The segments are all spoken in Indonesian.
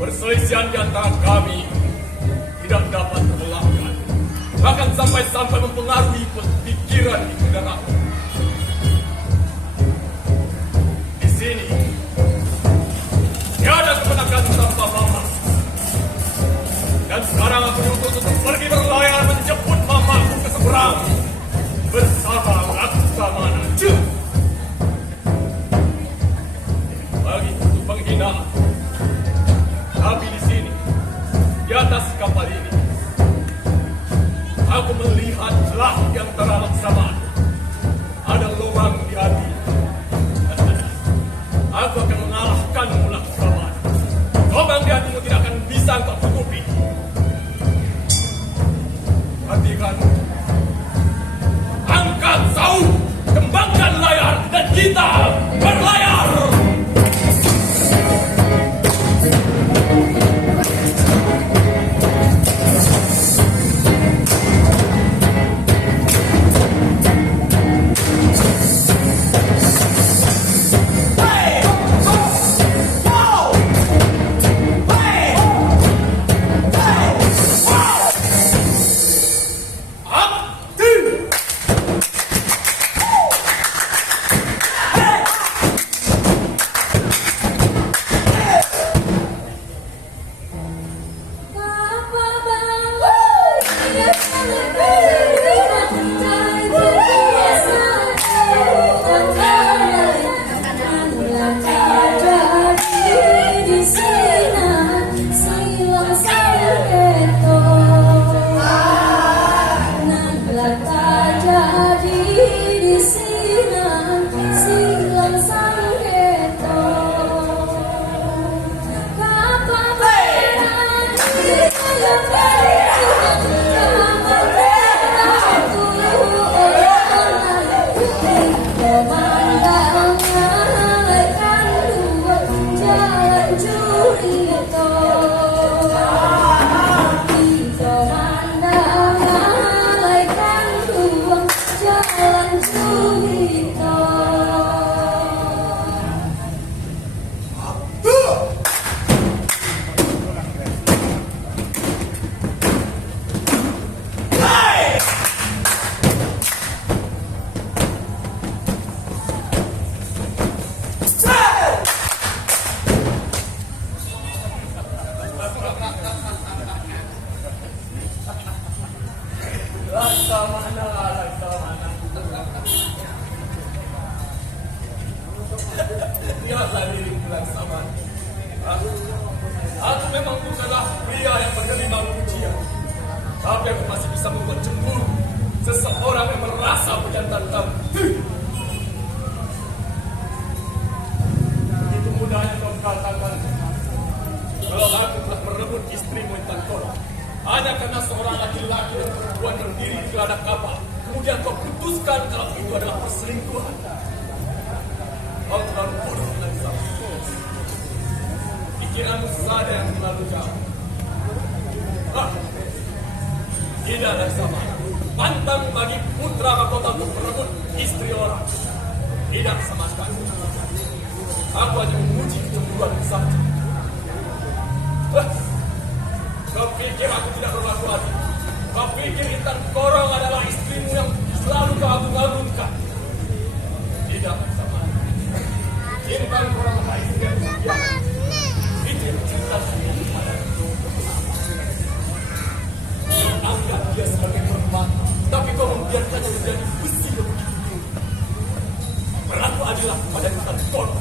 Perselisihan di antara kami tidak dapat terelakkan, bahkan sampai mempengaruhi pikiran di kendaraan. Di sini, tiada kemenangan tanpa mama. Dan sekarang aku dituntut untuk pergi berlayar menjemput mamaku ke seberang bersama Laksamana. Bagi untuk penghinaan. Tapi di sini, di atas kapal ini, aku melihat celah di antara Laksamana. Ada lubang di hati. Aku akan mengalahkanmu, Laksamana. Lubang di hatimu tidak akan bisa kau tutupi. Hatikan, angkat sauh, kembangkan layar, dan kita berlayar. bukanlah pria yang menerima pujian, tapi aku masih bisa membuat cemburu seseorang yang merasa pejantan kamu. Begitu mudahnya kau katakan kalau aku telah merebut istrimu Intan Koro hanya karena seorang laki-laki dan perempuan berdiri di geladak kapal. Kemudian kau putuskan kalau itu adalah perselingkuhan. Kau terlalu bodoh dan salah. Pikiranmu saja yang terlalu jauh. Tidak ada sama. Pantang bagi putra mahkota untuk merebut istri orang. Tidak sama sekali. Aku hanya memuji kecemburuan saja. Kau pikir aku tidak berlaku adil? Kau pikir Intan Korong adalah istrimu yang selalu kau agung-agungkan? Tidak sama. Intan Korong adalah istri yang setia. Itu yang cinta sendiri padaku. Kau anggap dia sebagai permata, tapi kau membiarkannya menjadi besi yang begitu tinggi. Berlaku adillah pada Intan Korong.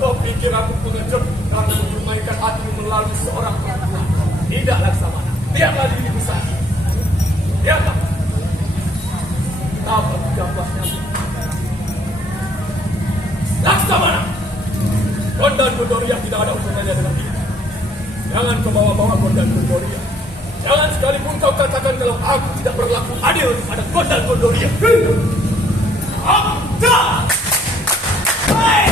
Kau pikir aku pengecut karena mempermainkan hatimu melalui seorang perempuan? Tidak, Laksamana. Lihatlah dirimu saja. Lihatlah. Betapa 13 nyamuk. Laksamana! Gondan Gondoria tidak ada hubungannya dengan kita. Jangan kau bawa-bawa Gondan Gondoria. Jangan sekalipun kau katakan kalau aku tidak berlaku adil pada Gondan Gondoria. Ada! Hei!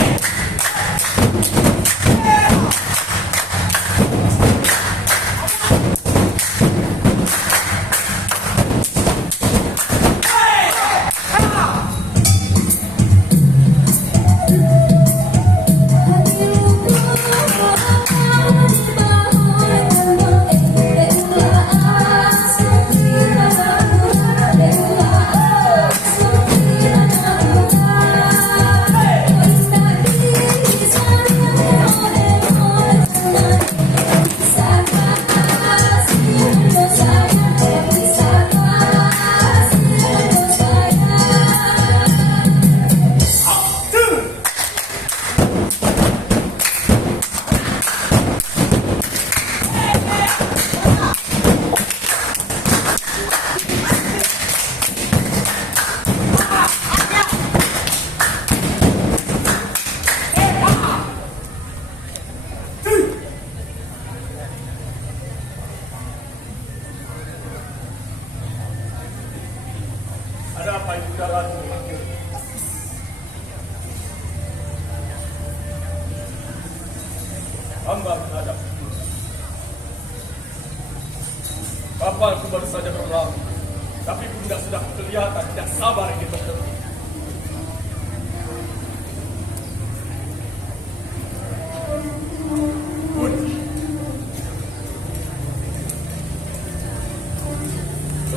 Hamba menghadap. Kapal baru saja berlalu, tapi Bunda sudah kelihatan tidak sabar ingin bertemu. Bunda,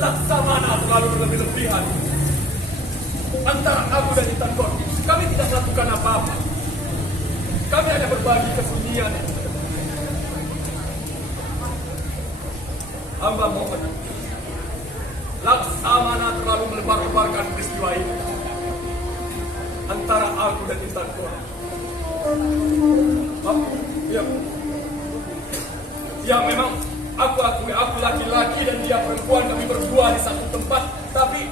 Laksamana terlalu berlebih-lebihan. Antara aku dan Intan Korong, kami tidak melakukan apa-apa. Kami hanya berbagi kesunyian. Hamba mohon, Laksamana terlalu melebar-lebarkan peristiwa ini antara aku dan Intan Korong. Ya memang aku akui aku laki-laki dan dia perempuan, kami berdua di satu tempat, tapi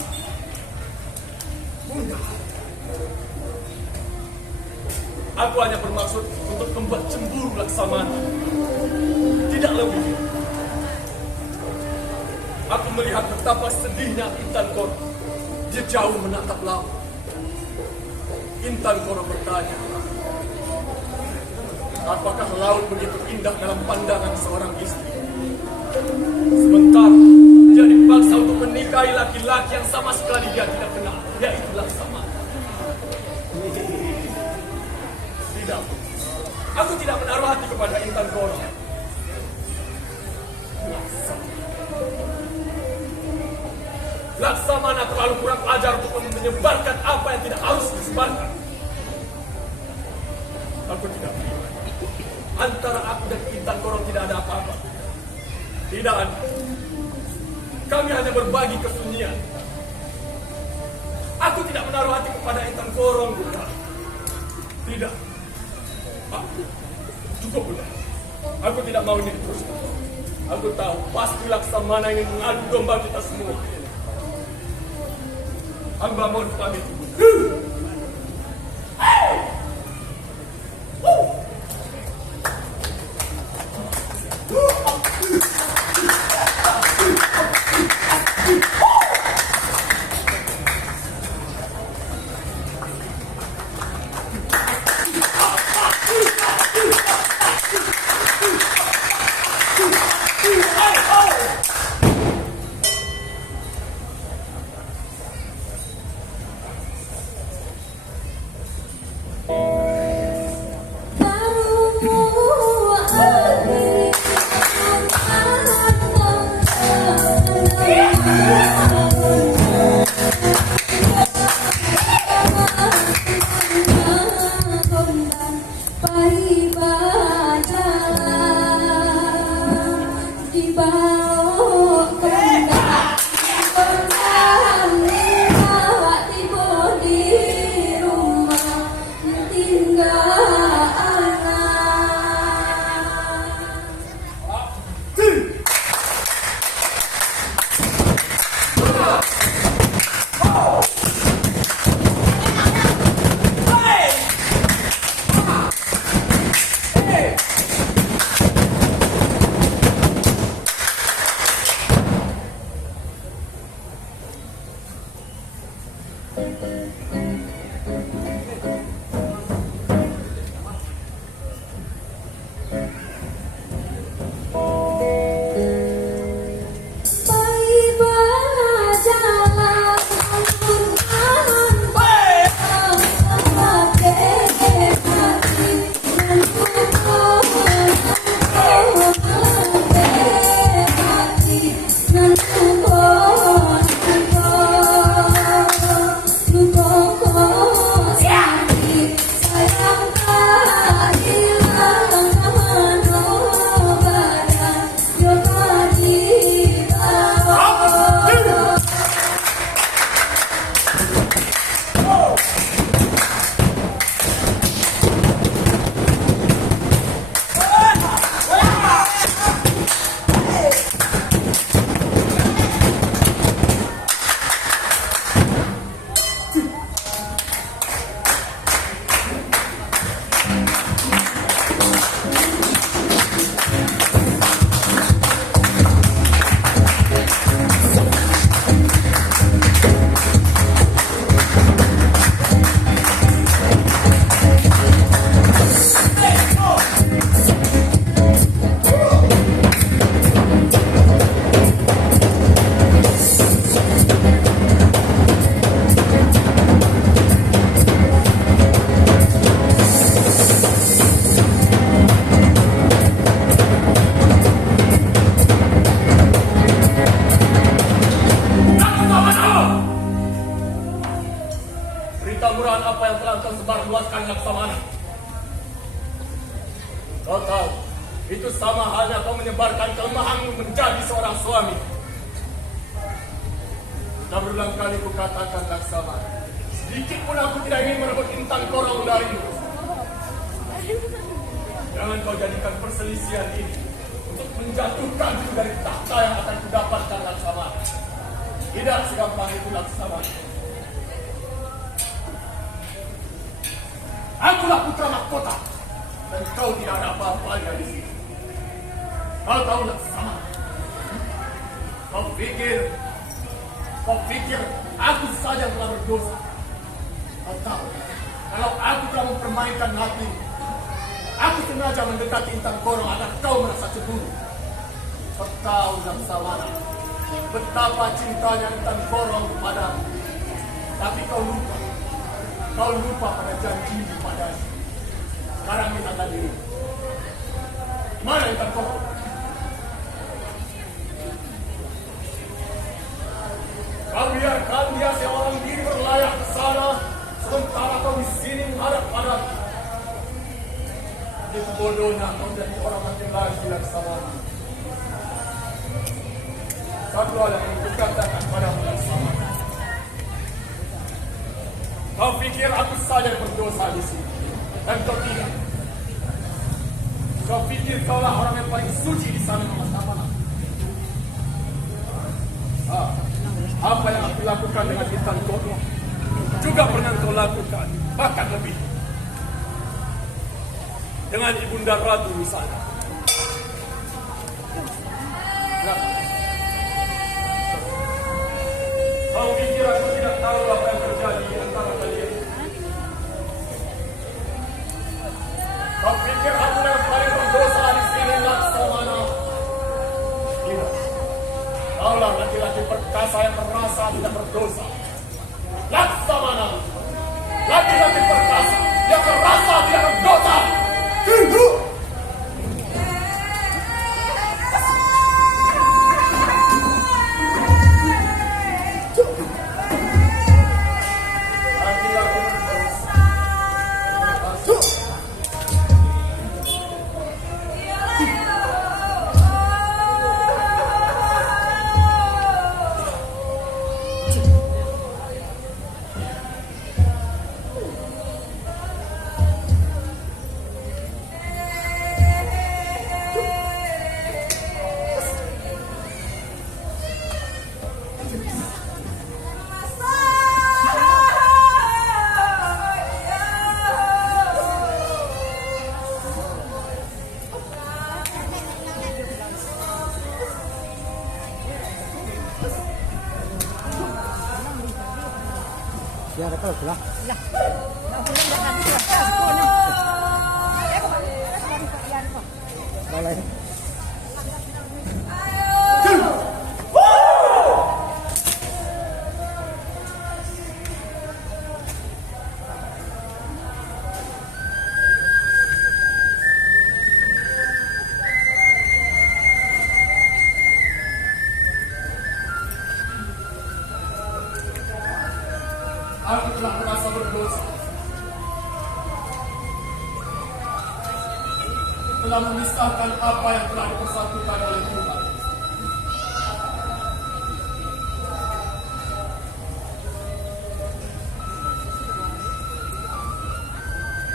Bunda, aku hanya bermaksud untuk membuat cemburu Laksamana, tidak lebih. Aku melihat betapa sedihnya Intan Korong. Dia jauh menatap laut. Intan Korong bertanya, apakah laut begitu indah dalam pandangan seorang istri? Sementara dia dipaksa untuk menikahi laki-laki yang sama sekali dia tidak kenal, yaitu Laksamana. Tidak, aku tidak menaruh hati kepada Intan Korong. Laksamana terlalu kurang ajar untuk menyebarkan apa yang tidak harus disebarkan. Aku tidak terima. Antara aku dan Intan Korong tidak ada apa-apa. Tidak ada. Kami hanya berbagi kesunyian. Aku tidak menaruh hati kepada Intan Korong, Bunda. Tidak. Cukup, Bunda. Aku tidak mau ini terus. Aku tahu pasti Laksamana ingin mengadu domba kita semua. Hamba mohon pamit. Itu sama halnya kau menyebarkan kelemahanmu menjadi seorang suami. Sudah berulang kali kukatakan Laksamana, sedikit pun aku tidak ingin merebut Intan Korong darimu. Jangan kau jadikan perselisihan ini untuk menjatuhkanku dari tahta yang akan kudapatkan Laksamana. Tidak segampang itu Laksamana. Akulah putra mahkota dan kau tidak ada apa-apanya di sini. Kau tahu Laksamana. Kau pikir aku saja yang telah berdosa. Kau tahu kalau aku telah mempermainkan hati, aku sengaja mendekati Intan Korong agar kau merasa cemburu. Kau tahu Laksamana betapa cintanya Intan Korong kepadamu. Tapi kau lupa pada janjimu padanya. Sekarang kita akan diri. Mana Intan Korong? Kau biarkan dia seorang diri berlayar ke sana, sementara kau di sini menghadap padaku. Itu bodohnya kau jadi orang makin lagi Laksamana. Satu hal yang ingin kukatakan padamu Laksamana. Kau Kau pikir aku saja yang berdosa di sini, dan kau tidak. Kau pikir kaulah orang yang paling suci di sana, Masamana. Apa yang aku lakukan dengan Intan Koro juga pernah kau lakukan, bahkan lebih. Dengan Ibunda Ratu di sana. Kau pikir aku tidak tahu apa yang terjadi antara kalian? Kau pikir aku yang paling berdosa di sini, Laksamana? Tidak. Kaulah laki-laki perkasa yang merasa tidak berdosa. Laksamana, laki-laki perkasa yang merasa tidak berdosa. Ya, ada kalau lah. Ya. Boleh. Aku telah merasa berdosa, telah memisahkan apa yang telah dipersatukan oleh Tuhan.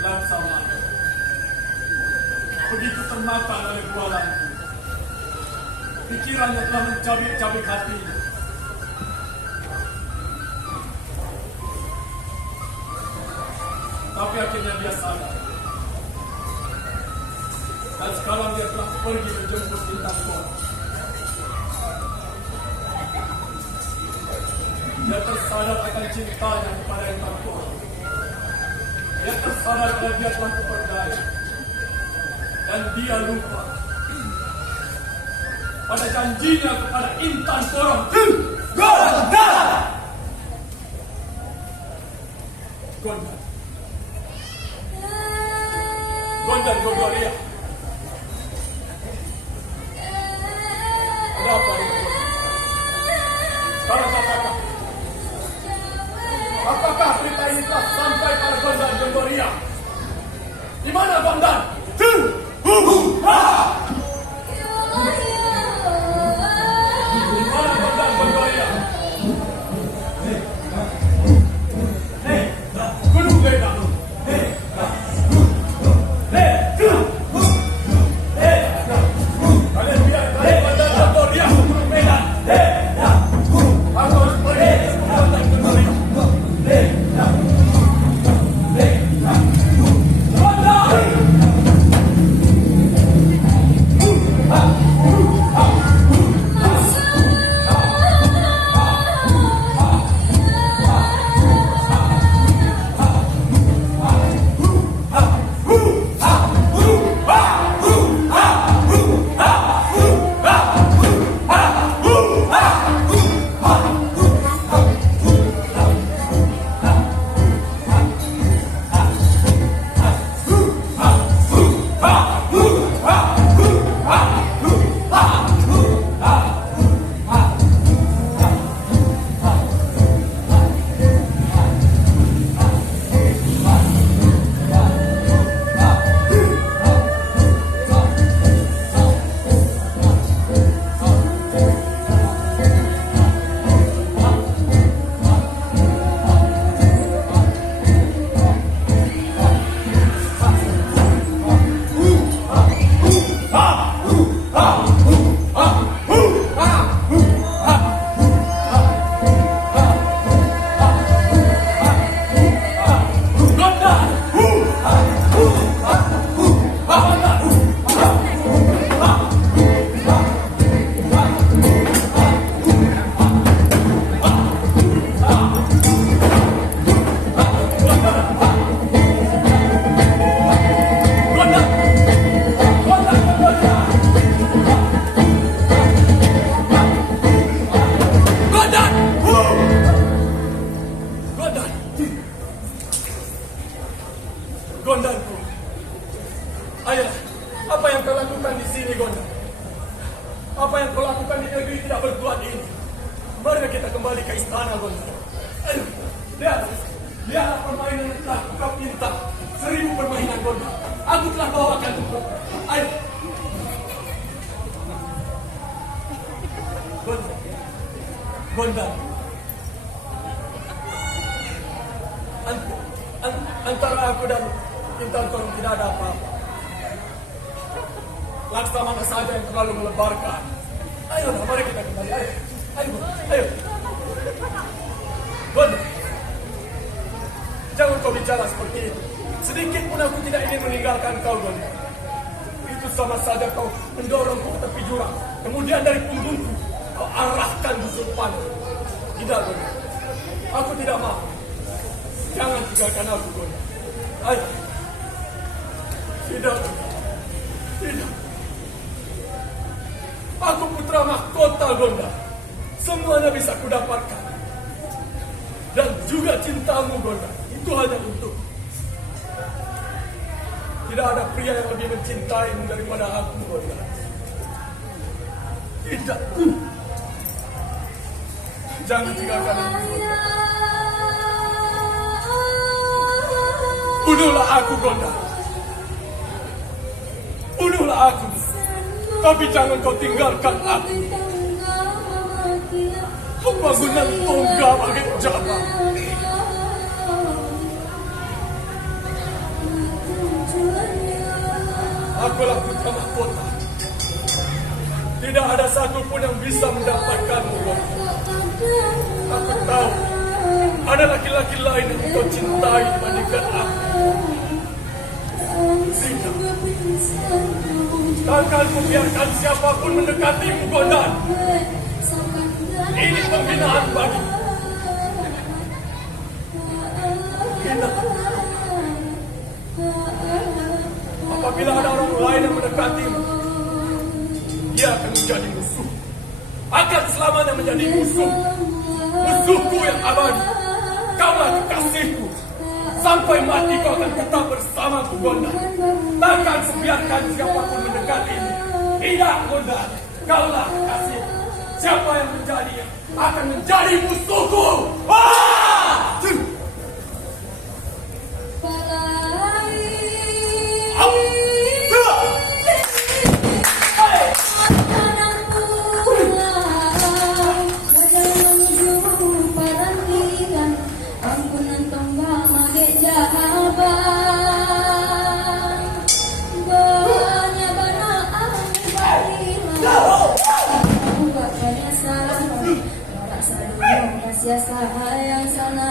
Laksamana begitu termakan oleh bualanku, pikirannya telah mencabik-cabik hatinya. Tapi akhirnya dia sadar. Dan sekarang dia telah pergi menjemput Intan Koro. Dia tersadar akan cintanya kepada Intan Koro. Dia tersadar bahwa dia telah kuperdaya. Dan dia lupa pada janjinya kepada Intan Koro. Gondan. Gondan Gogoria. Ada apa ini? Sekarang katakan, apakah berita ini telah sampai pada Gondan Gogoria? Di mana Gondan? Di mana Gondan Gogoria? Gunung Leda. Lihatlah permainan yang telah kau pinta. 1000 permainan Gonda. Aku telah bawakan untuk. Ayo. Gonda. Antara aku dan Intan Korong tidak ada apa-apa. Laksamana saja yang terlalu melebarkan. Ayo, mari kita kembali. Ayo. Gonda. Jangan kau bicara seperti itu. Sedikit pun aku tidak ingin meninggalkan kau, Gonda. Itu sama saja kau mendorongku ke tepi jurang. Kemudian dari punggungku, kau arahkan busur panah. Tidak, Gonda. Aku tidak mau. Jangan tinggalkan aku, Gonda. Ayo. Tidak, Gonda. Tidak. Aku putra mahkota, Gonda. Semuanya bisa kudapatkan. Dan juga cintamu, Gonda. Itu hanya untuk. Tidak ada pria yang lebih mencintaimu daripada aku, Gonda. Tidak. Jangan tinggalkan aku, Gonda. Bunuhlah aku, Gonda. Bunuhlah aku. Tapi jangan kau tinggalkan aku. Pembangunan tongga bagai jabang. Akulah putra mahkota. Tidak ada satupun yang bisa mendapatkanmu, Gonda. Aku tahu ada laki-laki lain yang kau cintai dibandingkan aku. Tidak. Takkan kubiarkan siapapun mendekatimu, Gonda. Ini penghinaan bagimu. Apabila ada orang lain yang mendekatimu, dia akan menjadi musuh. Akan selamanya menjadi musuh. Musuhku yang abadi. Kaulah kekasihku. Sampai mati kau akan tetap bersamaku, Gonda. Takkan kubiarkan siapapun mendekatimu. Tidak, Gonda. Kaulah kekasihku. Siapa yang menjadi akan menjadi musuhku. Sayang sana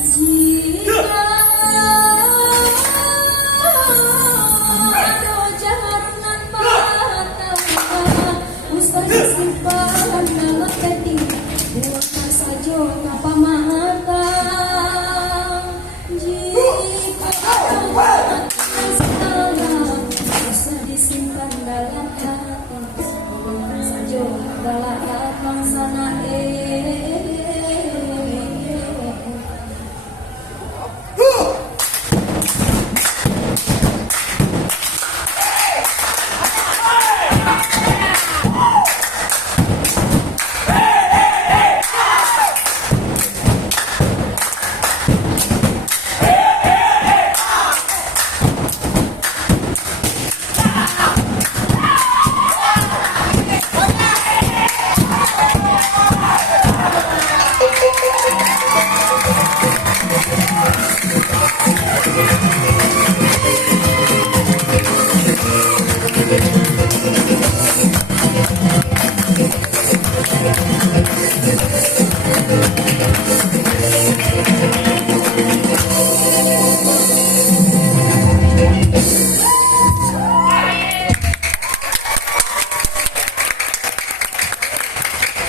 jika ada jaharan mata usah disimpan dalam hati bukan saja tanpa mata jika ada salah usah disimpan dalam hati saja adalah abang sana